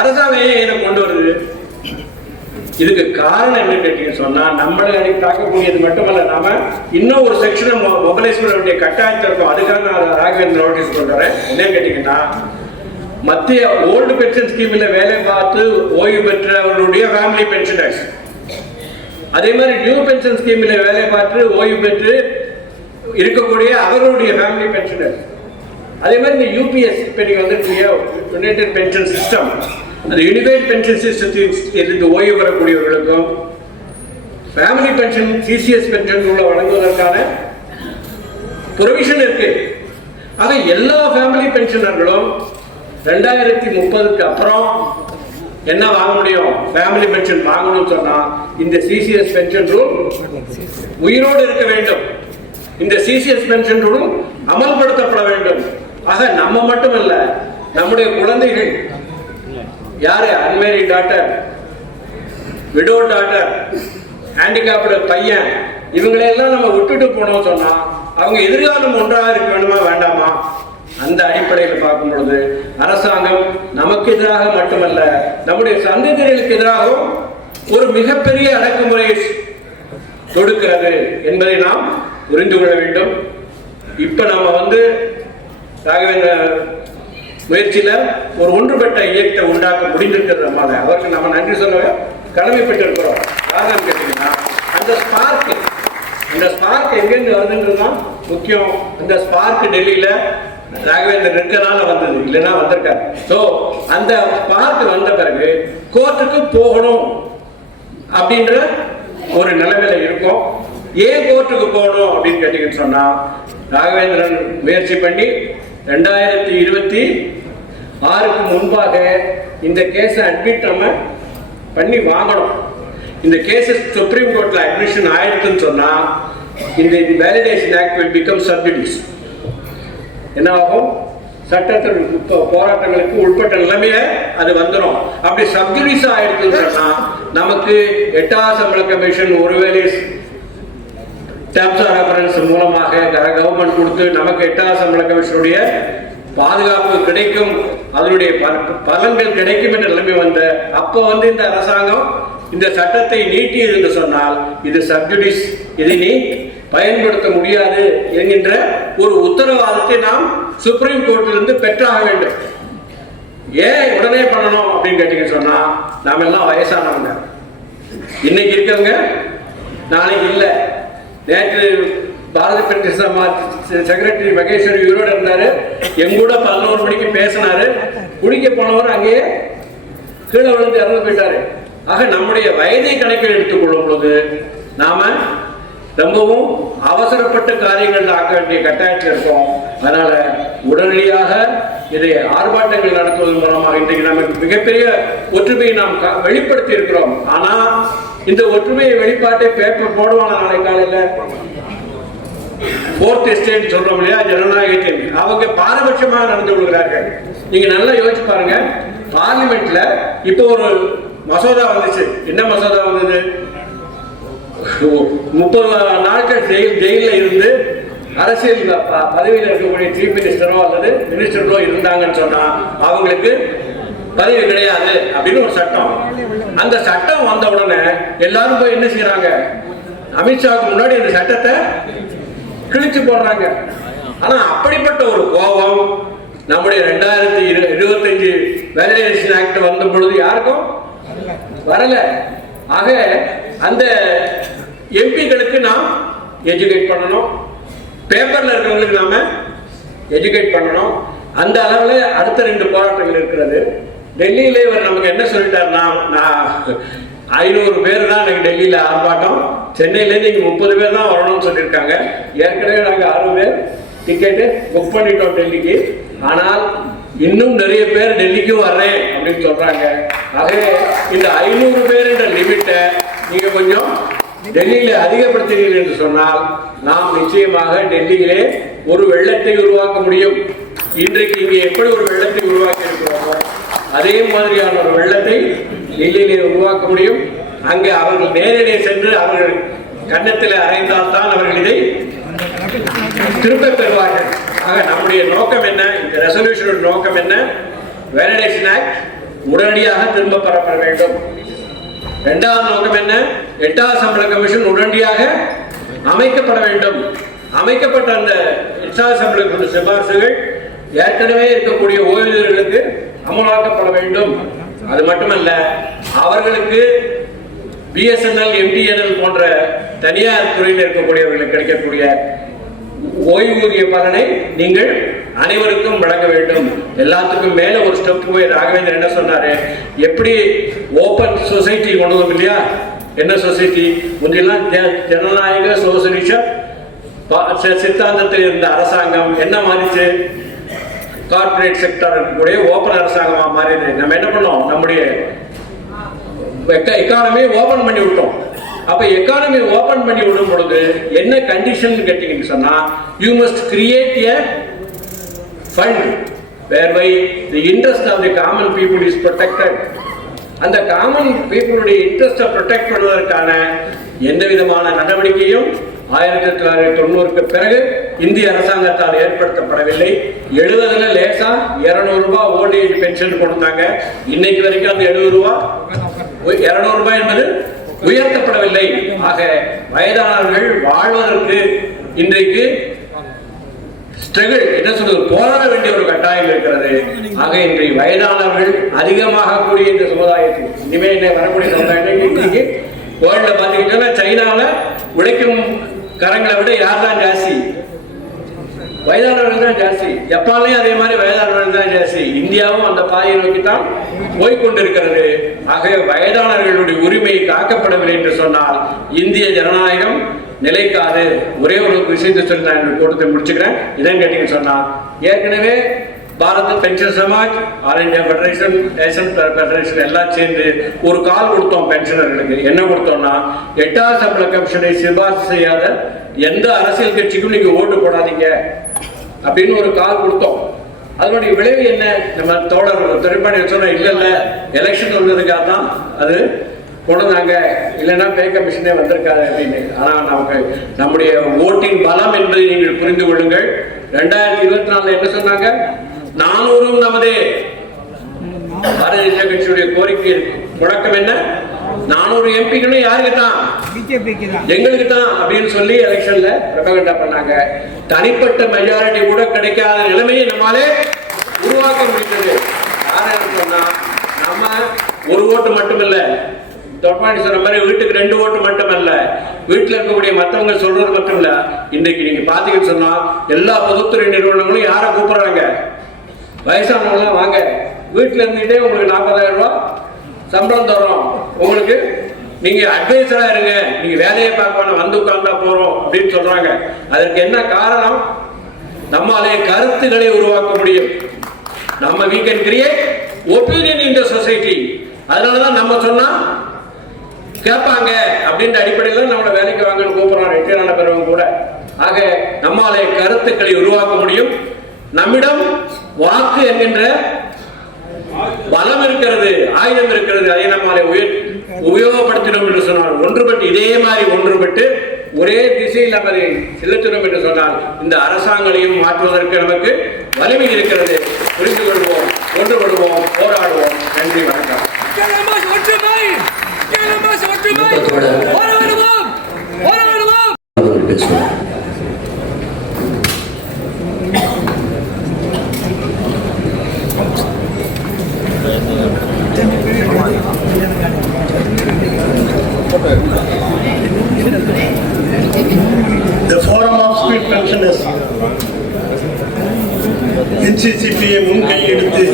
அரசாங்கம் ஏன் இதை கொண்டு வருது? இதுக்கு காரணம் என்ன கேட்டீங்கன்னு சொன்னா, நம்மளை தாக்கக்கூடியது மட்டுமல்ல, நாம இன்னும் ஒரு செக்ஷனை மொபைலைஸ் பண்ண வேண்டிய கட்டாயத்தில் இருக்கும். அதுக்காக நான் ராகவேந்திர நோட்டீஸ் கொண்டு வரேன். என்னன்னு கேட்டீங்கன்னா, மத்திய ஓல்டு பென்ஷன் ஸ்கீமில் வேலை பார்த்து ஓய்வு பெற்றவர்களுடைய ஃபேமிலி பென்ஷனர்ஸ், அதே மாதிரி நியூ பென்ஷன் ஸ்கீமில் வேலை பார்த்து ஓய்வு பெற்று இருக்கக்கூடிய அவர்களுடைய ஃபேமிலி பென்ஷனர்ஸ், அதே மாதிரி இந்த யூபிஎஸ் இப்போ நீங்கள் வந்துருக்கீங்க யுனைடெட் பென்ஷன் சிஸ்டம், அந்த யூனிஃபைட் பென்ஷன் சிஸ்டத்தில் இருந்து ஓய்வு பெறக்கூடியவர்களுக்கும் ஃபேமிலி பென்ஷன் சிசிஎஸ் பென்ஷன் உள்ள வழங்குவதற்கான ப்ரொவிஷன் இருக்கு. ஆக எல்லா ஃபேமிலி பென்ஷனர்களும் 2030க்கு அப்புறம் என்ன வாங்க முடியும்? ஃபேமிலி பென்ஷன் வாங்கணும்னு சொன்னா இந்த சிசிஎஸ் பென்ஷன் ரூல் உயிரோடு இருக்க வேண்டும். இந்த சிசிஎஸ் பென்ஷன் ரூல் அமல்படுத்தப்பட வேண்டும். ஆக நம்ம மட்டுமல்ல, நம்முடைய குழந்தைகள் யாரு, அன்மேரிட் டாட்டர், விடோ டாட்டர், ஹேண்டிகாப்டு பையன், இவங்களையெல்லாம் நம்ம விட்டுட்டு போனோம் சொன்னா அவங்க எதிர்காலம் ஒன்றாக இருக்க வேணுமா வேண்டாமா? அந்த அடிப்படையில் பார்க்கும் பொழுது அரசாங்கம் நமக்கு எதிராக மட்டுமல்ல, நம்முடைய சந்ததிகளுக்கு எதிராகவும் ஒரு மிகப்பெரிய அடக்குமுறையை தொடுக்கிறது என்பதை நாம் புரிந்து கொள்ள வேண்டும். இப்ப நாம ராகவேந்திர முயற்சியில ஒரு ஒன்றுபட்ட இயக்கத்தை உண்டாக்க முடிந்திருக்கிறது. நம்மால அவருக்கு நம்ம நன்றி சொல்ல கடமைப்பட்டிருக்கிறோம். காரணம் கேட்டீங்கன்னா அந்த ஸ்பார்க் எங்கேருந்து வருதுன்றதுதான் முக்கியம். அந்த ஸ்பார்க் டெல்லியில ராகவேந்தர் இருக்கனால வந்தது, இல்லைன்னா வந்திருக்காரு. ஸோ அந்த ஸ்பார்க் வந்த பிறகு கோர்ட்டுக்கு போகணும் அப்படின்ற ஒரு நிலைமையில இருக்கும். ஏன் கோர்ட்டுக்கு போகணும் அப்படின்னு கேட்டீங்கன்னு சொன்னா, ராகவேந்திரன் முயற்சி பண்ணி 2026க்கு முன்பாக இந்த கேஸை அட்மிட் நம்ம பண்ணி வாங்கணும். இந்த கேஸ் சுப்ரீம் கோர்ட்ல அட்மிஷன் ஆயிடுச்சுன்னு சொன்னா இந்த validation act will become sub judice. என்ன ஆகும்? சட்டத்தில் போராட்டங்களுக்கு உட்பட்ட நிலைமையில அது வந்துடும். அப்படி சப் ஜுடிஸ் ஆயிடுச்சுன்னு சொன்னா நமக்கு 8ஆம் சம்பள கமிஷன் ஒருவேளை டேர்ம்ஸ் ஆஃப் ரெஃபரன்ஸ் மூலமாக கவர்மெண்ட் கொடுத்து நமக்கு 8ஆம் சம்பள கமிஷனுடைய பாதுகாப்பு கிடைக்கும், அதனுடைய பலன்கள் கிடைக்கும் என்ற நிலைமை வந்த அப்போ இந்த அரசாங்கம் இந்த சட்டத்தை நீட்டியது என்று சொன்னால் இது சப்ஜுடிஸ், இதை நீ பயன்படுத்த முடியாது என்கின்ற ஒரு உத்தரவாதத்தை நாம் சுப்ரீம் கோர்ட்டிலிருந்து பெற்றாக வேண்டும். ஏன் உடனே பண்ணணும் அப்படின்னு கேட்டீங்கன்னு சொன்னா, நாம எல்லாம் வயசானவங்க, இன்னைக்கு இருக்கவங்க நாளைக்கு இல்லை. நேற்று பாரத பென்ஷன் சமாஜ் செக்ரட்டரி மகேஸ்வரி உயிரோடு இருந்தாரு, எங்கூட 11 மணிக்கு பேசினாரு. குடிக்க போனவர் அங்கேயே கீழே விழுந்து இறந்து போயிட்டாரு. ஆக நம்முடைய வயதை கணக்கில் எடுத்துக்கொள்ளும் பொழுது நாம ரொம்பவும் அவசரப்பட்ட காரியங்கள் ஆக்க வேண்டிய கட்டாயத்தில் இருக்கோம். அதனால உடனடியாக இதை ஆர்ப்பாட்டங்கள் நடத்துவதன் மூலமாக இன்றைக்கு நமக்கு மிகப்பெரிய ஒற்றுமையை நாம் வெளிப்படுத்தி இருக்கிறோம். ஆனா இந்த ஒற்றுமையை வெளிப்பாட்டை பேப்பர் போடுவான நாளை காலையில் ஃபோர்த் எஸ்டேட் சொல்றோம் இல்லையா, ஜனநாயகத்தின் அவங்க பாரபட்சமாக நடந்து கொள்கிறார்கள். நீங்க நல்லா யோசிச்சு பாருங்க. பார்லிமெண்ட்ல இப்போ ஒரு மசோதா வந்துச்சு. என்ன மசோதா வந்தது? 30 நாட்கள் ஜெயில இருந்து அரசியல் பதவியில் இருக்கக்கூடிய சீஃப் மினிஸ்டரோ அல்லது மினிஸ்டரோ இருந்தாங்கன்னு சொன்னா அவங்களுக்கு பதவி கிடையாது அப்படின்னு ஒரு சட்டம். அந்த சட்டம் வந்த உடனே எல்லாரும் போய் என்ன செய்யறாங்க? அமித்ஷாவுக்கு முன்னாடி அந்த சட்டத்தை கிழிச்சு போடுறாங்க. ஆனா அப்படிப்பட்ட ஒரு கோபம் நம்முடைய 2025 வேலிடேஷன் ஆக்ட் வந்த பொழுது யாருக்கும் வரல. ஆக அந்த எம்பிகளுக்கு நாம் எஜுகேட் பண்ணணும், பேப்பர்ல இருக்கிறவங்களுக்கு நாம எஜுகேட் பண்ணணும். அந்த அளவில் அடுத்த 2 போராட்டங்கள் இருக்கிறது. டெல்லியில இவர் நமக்கு என்ன சொல்லிட்டாருன்னா, 500 பேர் தான் எனக்கு டெல்லியில ஆர்ப்பாட்டம், சென்னையிலேருந்து இங்க 30 பேர் தான் வரணும்னு சொல்லியிருக்காங்க. ஏற்கனவே நாங்க 6 பேர் டிக்கெட்டு புக் பண்ணிட்டோம் டெல்லிக்கு. ஆனால் இன்னும் நிறைய பேர் டெல்லிக்கும் வர்றேன் அப்படின்னு சொல்றாங்க. ஆகவே இந்த 500 பேர் என்ற லிமிட்டை நீங்க கொஞ்சம் டெல்லியில அதிகப்படுத்துகிறீர்கள் என்று சொன்னால் நாம் நிச்சயமாக டெல்லியிலே ஒரு வெள்ளத்தை உருவாக்க முடியும். இன்றைக்கு இங்கே எப்படி ஒரு வெள்ளத்தை உருவாக்கி இருக்கிறோமோ அதே மாதிரியான ஒரு வெள்ளத்தை டெல்லியிலே உருவாக்க முடியும். அங்கே அவர்கள் நேரடியே சென்று அவர்கள் கன்னத்தில் அறைந்தால்தான் அவர்கள் இதை திரும்ப பெறுவார்கள். ஆக நம்முடைய நோக்கம் என்ன? இந்த ரெசல்யூஷனோட நோக்கம் என்ன? வேலிடேஷன் ஆக்ட் உடனடியாக திரும்ப பெறப்பட வேண்டும். 2வது நோக்கம் என்ன? 8ஆம் சம்பள கமிஷன் உடனடியாக அமைக்கப்பட வேண்டும். அமைக்கப்பட்ட அந்த 8ஆம் சம்பள சிபாரிசுகள் ஏற்கனவே இருக்கக்கூடிய ஓய்வூதியர்களுக்கு அமலாக்கப்பட வேண்டும். அது மட்டுமல்ல, அவர்களுக்கு பிஎஸ்என்எல், எம்டிஎன்எல் போன்ற தனியார் துறையில் இருக்கக்கூடியவர்களுக்கு கிடைக்கக்கூடிய ஓய்வூதிய பலனை நீங்கள் அனைவருக்கும் வழங்க வேண்டும். எல்லாத்துக்கும் மேல ஒரு ஸ்டெப் போய் ராகவேந்திரன் என்ன சொன்னாரு, எப்படி ஓபன் சொசைட்டி கொண்டு வரும் இல்லையா? என்ன சொசைட்டி? முன்னெல்லாம் ஜனநாயக சோசலிச சித்தாந்தத்தில் இருந்த அரசாங்கம் என்ன மாறிச்சு? கார்பரேட் செக்டர் இருக்கக்கூடிய ஓபன் அரசாங்கமா மாறிது. நம்ம என்ன பண்ணோம்? நம்முடைய எக்கானமியை ஓபன் பண்ணி விட்டோம். அப்ப எக்கானமி ஓபன் பண்ணி விடும் பொழுது என்ன கண்டிஷன் கேட்டீங்கன்னு சொன்னா, you must create a fund whereby the interest of the common people is protected. அந்த காமன் பீப்புளுடைய இன்ட்ரெஸ்டை ப்ரொடெக்ட் பண்ணுவதற்கான எந்த விதமான நடவடிக்கையும் 1990க்கு பிறகு இந்திய அரசாங்கத்தால் ஏற்படுத்தப்படவில்லை. 70ல லேசா 200 ரூபாய் ஓல்ட் ஏஜ் பென்ஷன் கொடுத்தாங்க. இன்னைக்கு வரைக்கும் அந்த 70 ரூபாய் 200 ரூபாய் என்பது உயர்த்தப்படவில்லை. ஆக வயதானவர்கள் வாழ்வதற்கு இன்றைக்கு ஸ்ட்ரகிள் என்ன சொல்றது, போராட வேண்டிய ஒரு கட்டாயம் இருக்கிறது. ஆக இன்றைய வயதானவர்கள் அதிகமாக கூடிய இந்த சமுதாயத்தில் இனிமே என்ன வரக்கூடிய சமுதாயம் இன்னைக்கு வேர்ல்ட்ல பாத்தீங்கன்னா சைனால உழைக்கும் கரங்களை விட யார் தான் ஜாஸ்தி? வயதானவர்கள் தான் ஜாஸ்தி. ஜப்பான்லயும் அதே மாதிரி வயதானவர்கள் தான் ஜாஸ்தி. இந்தியாவும் அந்த பாதையை நோக்கி தான் போய்கொண்டிருக்கிறது. ஆகவே வயதானவர்களுடைய உரிமை காக்கப்படவில்லை என்று சொன்னால் இந்திய ஜனநாயகம் நிலைக்காது. ஒரே ஒரு விஷயத்தை சொல்லி நான் கொடுத்து முடிச்சுக்கிறேன். இதான் கேட்டீங்கன்னு சொன்னா, ஏற்கனவே Bharat pension Samaj, all India federation, national federation எல்லாம் சேர்ந்து ஒரு கால் கொடுத்தோம் பென்ஷனர்களுக்கு. என்ன கொடுத்தோம்னா, 8வது சம்பள கமிஷனை சிபாரிசு செய்யாத எந்த அரசியல் கட்சிக்கும் நீங்க ஓட்டு போடாதீங்க அப்படின்னு ஒரு கால் கொடுத்தோம். அதனுடைய விளைவு என்ன? நம்ம தோழர் திரைப்படம் சொன்னா, இல்ல எலெக்ஷன் வந்ததுக்காக தான் அது கொண்டாங்க, இல்லைன்னா பே கமிஷனே வந்திருக்காது அப்படின்னு. ஆனா நமக்கு நம்முடைய ஓட்டின் பலம் என்பதை நீங்கள் புரிந்து கொள்ளுங்கள். 2024 என்ன சொன்னாங்க? 400 நமதே. பாரதிய ஜனதா கட்சியுடைய கோரிக்கை முழக்கம் என்ன? 400 எம்பிக்களும் யாருக்கு தான்? எங்களுக்கு தான் அப்படின்னு சொல்லி எலெக்ஷன்ல ரெப்ரசன்ட் பண்ணாங்க. தனிப்பட்ட மெஜாரிட்டி கூட கிடைக்காத நிலைமையை நம்மாலே உருவாக்க முடிந்தது. யாரும் சொன்னா, நம்ம ஒரு ஓட்டு மட்டுமில்ல, தொட்பாண்டி சொன்ன மாதிரி வீட்டுக்கு 2 ஓட்டு மட்டுமல்ல, வீட்டில் இருக்கக்கூடிய மற்றவங்க சொல்றது மட்டும் இல்ல. இன்றைக்கு நீங்க பாத்தீங்கன்னு சொன்னா, எல்லா பொதுத்துறை நிறுவனங்களும் யாரை கூப்பிடுறாங்க? வயசானவங்களாம் வாங்க, வீட்டுல இருந்துட்டே உங்களுக்கு 40,000 ரூபாய் சம்பளம் தரோம், உங்களுக்கு நீங்க அட்வைசரா இருங்க, நீங்க வேலையை பார்க்க வந்து உட்கார்ந்தா போறோம் அப்படின்னு சொல்றாங்க. அதற்கு என்ன காரணம்? நம்மாலே கருத்துக்களை உருவாக்க முடியும். நம்ம we can create opinion in the society. அதனாலதான் நம்ம சொன்னா கேட்பாங்க அப்படின்ற அடிப்படையில் நம்மளை வேலைக்கு வாங்கன்னு கூப்பிடுறோம் ரிட்டையர் ஆன பிறகு கூட. ஆக நம்மாலே கருத்துக்களை உருவாக்க முடியும். நம்மிடம் வாக்கு என்கின்ற பலம் இருக்கிறது, ஆயுதம் இருக்கிறது. அதை நம்மாலே உபயோகப்படுத்தினோம் என்று சொன்னால், ஒன்றுபட்டு இதே மாதிரி ஒன்றுபட்டு ஒரே திசையில் நம்மை செலுத்தினோம் என்று சொன்னால் இந்த அரசாங்கங்களையும் மாற்றுவதற்கு நமக்கு வலிமை இருக்கிறது. புரிந்து கொள்வோம், ஒன்றுபடுவோம், போராடுவோம். நன்றி, வணக்கம். The Forum of Street Pensioners NCCP-யை முன்கையெடுத்து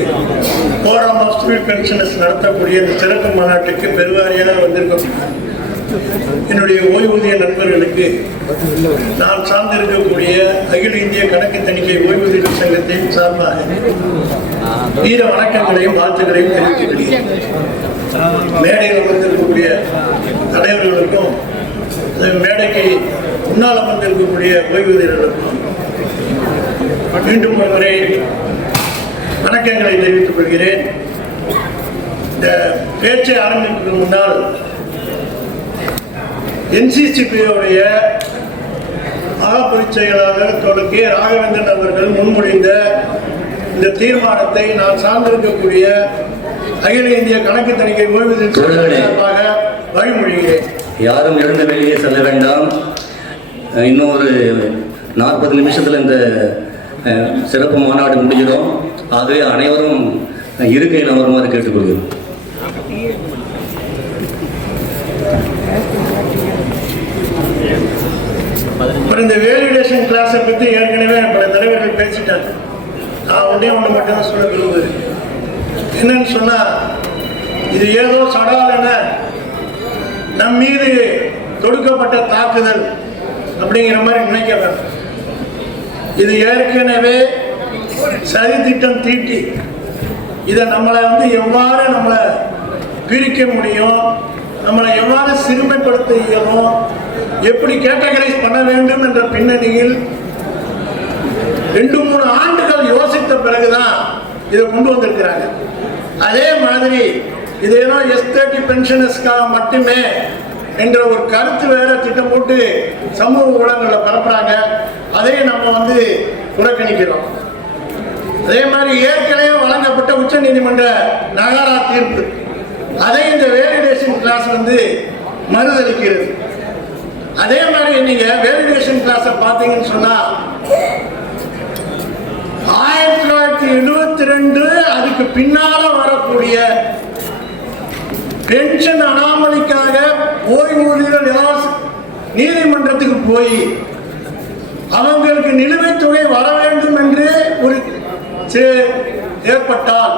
Forum of Street Pensioners நடத்தக்கூடிய இந்த சிறப்பு மாநாட்டுக்கு பெருவாரியாக வந்திருக்கும் என்னுடைய ஓய்வூதிய நண்பர்களுக்கு நான் சார்ந்திருக்கக்கூடிய அகில இந்திய கணக்கு தணிக்கை ஓய்வூதிய சங்கத்தின் சார்பாக வீர வணக்கங்களையும் வாழ்த்துக்களையும் தெரிவித்துக்கிறேன். மேடையில் அமர்ந்திருக்கக்கூடிய தலைவர்களுக்கும் மேடைக்கு முன்னால் அமர்ந்திருக்கக்கூடிய ஓய்வூதியர்களுக்கும் மீண்டும் ஒருமுறை வணக்கங்களை தெரிவித்துக் கொள்கிறேன். இந்த பேச்சை ஆரம்பிப்பதற்கு முன்னால் NCCP-யுடைய மகாபொதுச் செயலாளர் தோழர் கே. ராகவேந்திரன் அவர்கள் முன்மொழிந்த இந்த தீர்மானத்தை நான் சார்ந்திருக்கக்கூடிய அகில இந்திய கணக்கு தணிக்கை ஓய்வூதிய சார்பாக வழிமொழிகிறேன். யாரும் எழுந்த வெளியே செல்ல வேண்டாம். இன்னொரு 40 நிமிஷத்தில் இந்த சிறப்பு மாநாடு முடிஞ்சிடும். ஆகவே அனைவரும் இருக்கையில் அமருமாறு கேட்டுக்கொள்கிறோம். இந்த வேலிடேஷன் கிளாஸை பற்றி ஏற்கனவே பல தலைவர்கள் பேசிட்டாங்க. நான் ஒன்றே ஒன்று மட்டும்தான் சொல்ல விரும்புகிறேன். என்னன்னு சொன்னா, இது ஏதோ சடாலென நம் மீது தொடுக்கப்பட்ட தாக்குதல் அப்படிங்கிற மாதிரி நினைக்க வேண்டாம். இது ஏற்கனவே சதி திட்டம் தீட்டி இதை நம்மளை எவ்வாறு நம்மளை பிரிக்க முடியும், நம்மளை எவ்வாறு சிறுமைப்படுத்த இயலும், எப்படி கேட்டகரைஸ் பண்ண வேண்டும் என்ற பின்னணியில் 2-3 ஆண்டுகள் யோசித்த பிறகுதான் இதை கொண்டு வந்திருக்கிறாங்க. அதே மாதிரி இது ஏதோ S30 பென்ஷனர்ஸ்க்காக மட்டுமே என்ற ஒரு கருத்து வேற திட்டம் போட்டு சமூக ஊடகங்களில் பரப்புறாங்க. அதையும் நம்ம புறக்கணிக்கிறோம். அதே மாதிரி ஏற்கனவே வழங்கப்பட்ட உச்ச நீதிமன்ற நகாரா தீர்ப்பு அதை இந்த வேலிடேஷன் கிளாஸ் மறுதளிக்கிறது. அதே மாதிரி நீங்க வேலிடேஷன் கிளாஸை பார்த்தீங்கன்னு சொன்னா 1972 அதுக்கு பின்னால வரக்கூடிய பென்ஷன் அனாமலிக்காக ஓய்வூதியர்கள் நீதிமன்றத்துக்கு போய் அவங்களுக்கு நிலுவைத் தொகை வர வேண்டும் என்று ஒரு ஏற்பட்டால்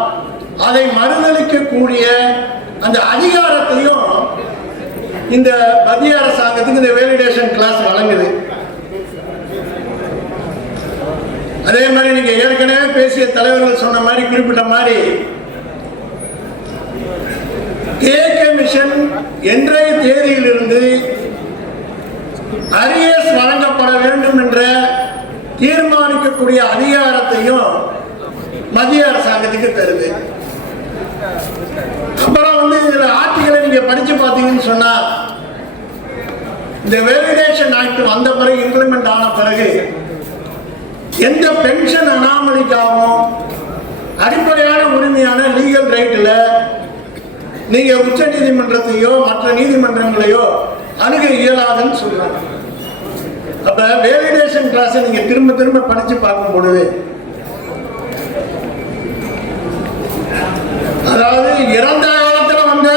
அதை மறுதளிக்கக்கூடிய அந்த அதிகாரத்தையும் இந்த மத்திய அரசாங்கத்துக்கு இந்த வேலிடேஷன் கிளாஸ் வழங்குது. அதே மாதிரி நீங்க ஏற்கனவே பேசிய தலைவர்கள் சொன்ன மாதிரி குறிப்பிட்ட மாதிரி கேகே மிஷன் இன்றைய தேதியிலிருந்து அரியர்ஸ் வழங்கப்பட வேண்டும் என்ற தீர்மானிக்கக்கூடிய அதிகாரத்தையும் மத்திய அரசாங்கத்துக்கு தருது. அப்புறம் இதுல ஆர்டிகளை நீங்க படிச்சு பார்த்தீங்கன்னு சொன்னா, இந்த வேலிடேஷன் ஆக்ட் வந்த பிறகு இம்ப்ளிமெண்ட் ஆன பிறகு எந்த பென்ஷன் அனாமலிக்காகவும் அடிப்படையான உரிமையான லீகல் ரைட்ல நீங்க உச்ச நீதிமன்றத்தையோ மற்ற நீதிமன்றங்களையோ அணுக இயலாதுன்னு சொல்றாங்க. அப்ப வேலிடேஷன் கிளாஸ் நீங்க திரும்ப திரும்ப படிச்சு பார்க்கும் பொழுது, அதாவது இறந்த காலத்துல வந்த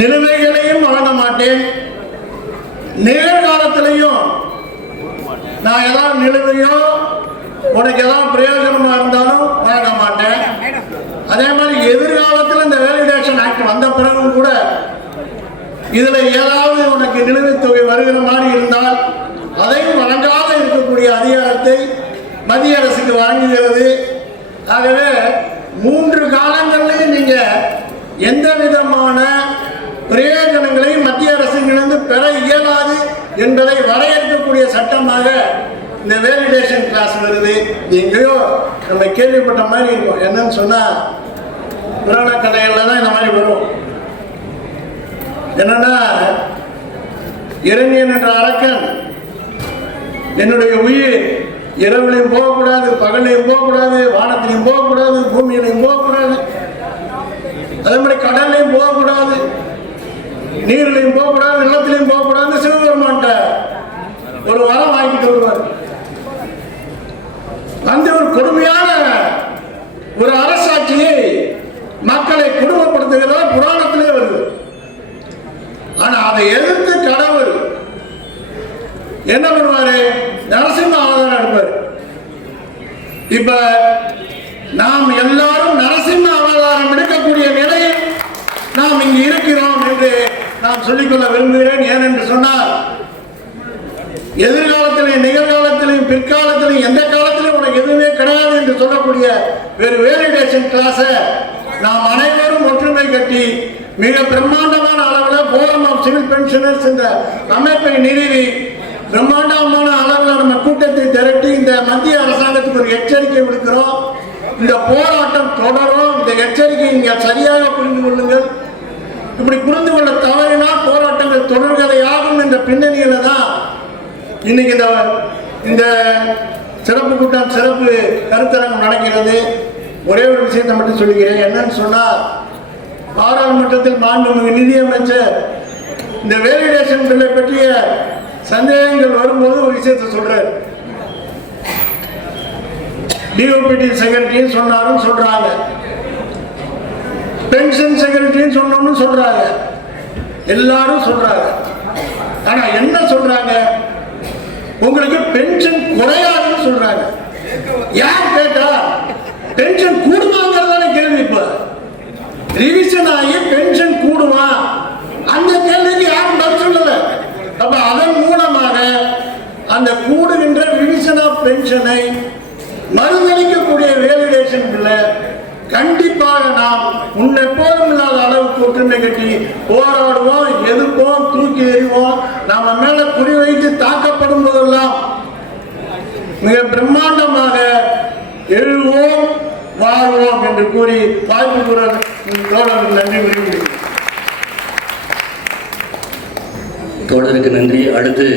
நிலுவைகளையும் வழங்க மாட்டேன், நிகழ்காலத்திலையும் நான் ஏதாவது நிலுவையோ உனக்கு ஏதாவது பிரயோஜனமா இருந்தாலும் வழங்க மாட்டேன். அதே மாதிரி எதிர்காலத்தில் இந்த வேலிடேஷன் ஆக்ட் வந்த பிறகும் கூட இதுல ஏதாவது உனக்கு நிலுவைத் தொகை வருகிற மாதிரி இருந்தால் அதையும் வழங்காத இருக்கக்கூடிய அதிகாரத்தை மத்திய அரசுக்கு வழங்குகிறது. ஆகவே 3 காலங்களிலும் நீங்க எந்த விதமான பிரயோஜனங்களையும் மத்திய அரசிலிருந்து பெற இயலாது என்பதை வரையறுக்கக்கூடிய சட்டமாக இந்த வேலிடேஷன் கிளாஸ் வருது. எங்கேயோ நம்ம கேள்விப்பட்ட மாதிரி இருக்கும். என்னன்னு சொன்னா, புராண கதைகள்ல தான் இந்த மாதிரி வரும். என்னன்னா, இரணியன் என்ற அரக்கன் என்னுடைய உயிர் இரவுலையும் போகக்கூடாது, பகலையும் போகக்கூடாது, வானத்திலையும் போகக்கூடாது, பூமியிலையும் போகக்கூடாது, அதே மாதிரி கடல்லையும் போகக்கூடாது, நீர்லையும் போகக்கூடாது, நிலத்திலையும் போகக்கூடாது, சிவபெருமான்ட்ட ஒரு வரம் வாங்கிட்டு வருவார். ஒரு கொடுமையான ஒரு அரசாட்சியை மக்களை குடும்பப்படுத்துகிறதா புராணத்திலே வருது. ஆனா அதை எதிர்த்து கடவுள் என்ன பண்ணுவாரு? நரசிம்ம அவதாரம் எடுப்பார். இப்ப நாம் எல்லாரும் நரசிம்ம அவதாரம் எடுக்கக்கூடிய நிலையில் நாம் இங்கு இருக்கிறோம் என்று நான் சொல்லிக்கொள்ள விரும்புகிறேன். ஏனென்று சொன்னால், எதிர்காலத்திலையும் நிகழ்காலத்திலையும் பிற்காலத்திலையும் எந்த காலத்திலும் உனக்கு எதுவுமே கிடையாது என்று சொல்லக்கூடிய ஒரு வேலிடேஷன் கிளாஸை நாம் அனைவரும் ஒற்றுமை கட்டி மிக பிரம்மாண்டமான அளவில் போரம் ஆஃப் சிவில் பென்ஷனர்ஸ் இந்த அமைப்பை நிறுவி பிரம்மாண்டமான அளவில் நம்ம கூட்டத்தை திரட்டி இந்த மத்திய அரசாங்கத்துக்கு ஒரு எச்சரிக்கை விடுக்கிறோம். இந்த போராட்டம் தொடரும். இந்த எச்சரிக்கை நீங்க சரியாக புரிந்து கொள்ளுங்கள். இப்படி புரிந்து கொள்ள தவறினால் போராட்டங்கள் தொடர்கதையாகும் என்ற பின்னணியில தான் இன்னைக்கு இந்த சிறப்பு கூட்டம், சிறப்பு கருத்தரங்கம் நடக்கிறது. ஒரே ஒரு விஷயத்தை மட்டும் சொல்லுகிறேன். என்னன்னு சொன்னா, பாராளுமன்றத்தில் மாண்புமிகு நிதியமைச்சர் இந்த வேலிடேஷன் பில்லை பற்றிய சந்தேகங்கள் வரும்போது ஒரு விஷயத்தை சொல்றாரு. டிஓபிடி செக்ரட்டரின்னு சொன்னாலும் சொல்றாங்க, பென்ஷன் செக்ரட்டரின்னு சொன்னோம்னு சொல்றாங்க, எல்லாரும் சொல்றாங்க. ஆனா என்ன சொல்றாங்க? உங்களுக்கு பென்ஷன் குறையாதுன்னு சொல்றாங்க. யார் கேட்டா பென்ஷன் கூடுமாங்கிறதான கேள்வி. இப்ப ரிவிஷன் ஆகி பென்ஷன் கூடுமா, அந்த கேள்விக்கு யாரும் பதில் சொல்லல. அப்ப அதன் மூலமாக அந்த கூடுகின்ற ரிவிஷன் ஆஃப் பென்ஷனை மறுதளிக்கக்கூடிய வேலிடேஷன் கண்டிப்பாக நாம் முன்னெப்போதும் இல்லாத அளவுக்கு ஒற்றுமை கட்டி போராடுவோம், எதிர்ப்போம், தூக்கி எறிவோம். நாம மேல குறி வைத்து தாக்கப்படும் போதெல்லாம் மிக பிரம்மாண்டமாக எழுவோம், வாழ்வோம் என்று கூறி வாய்ப்பு தோழருக்கு நன்றி கூறுகிறேன். தோழருக்கு நன்றி. அடுத்து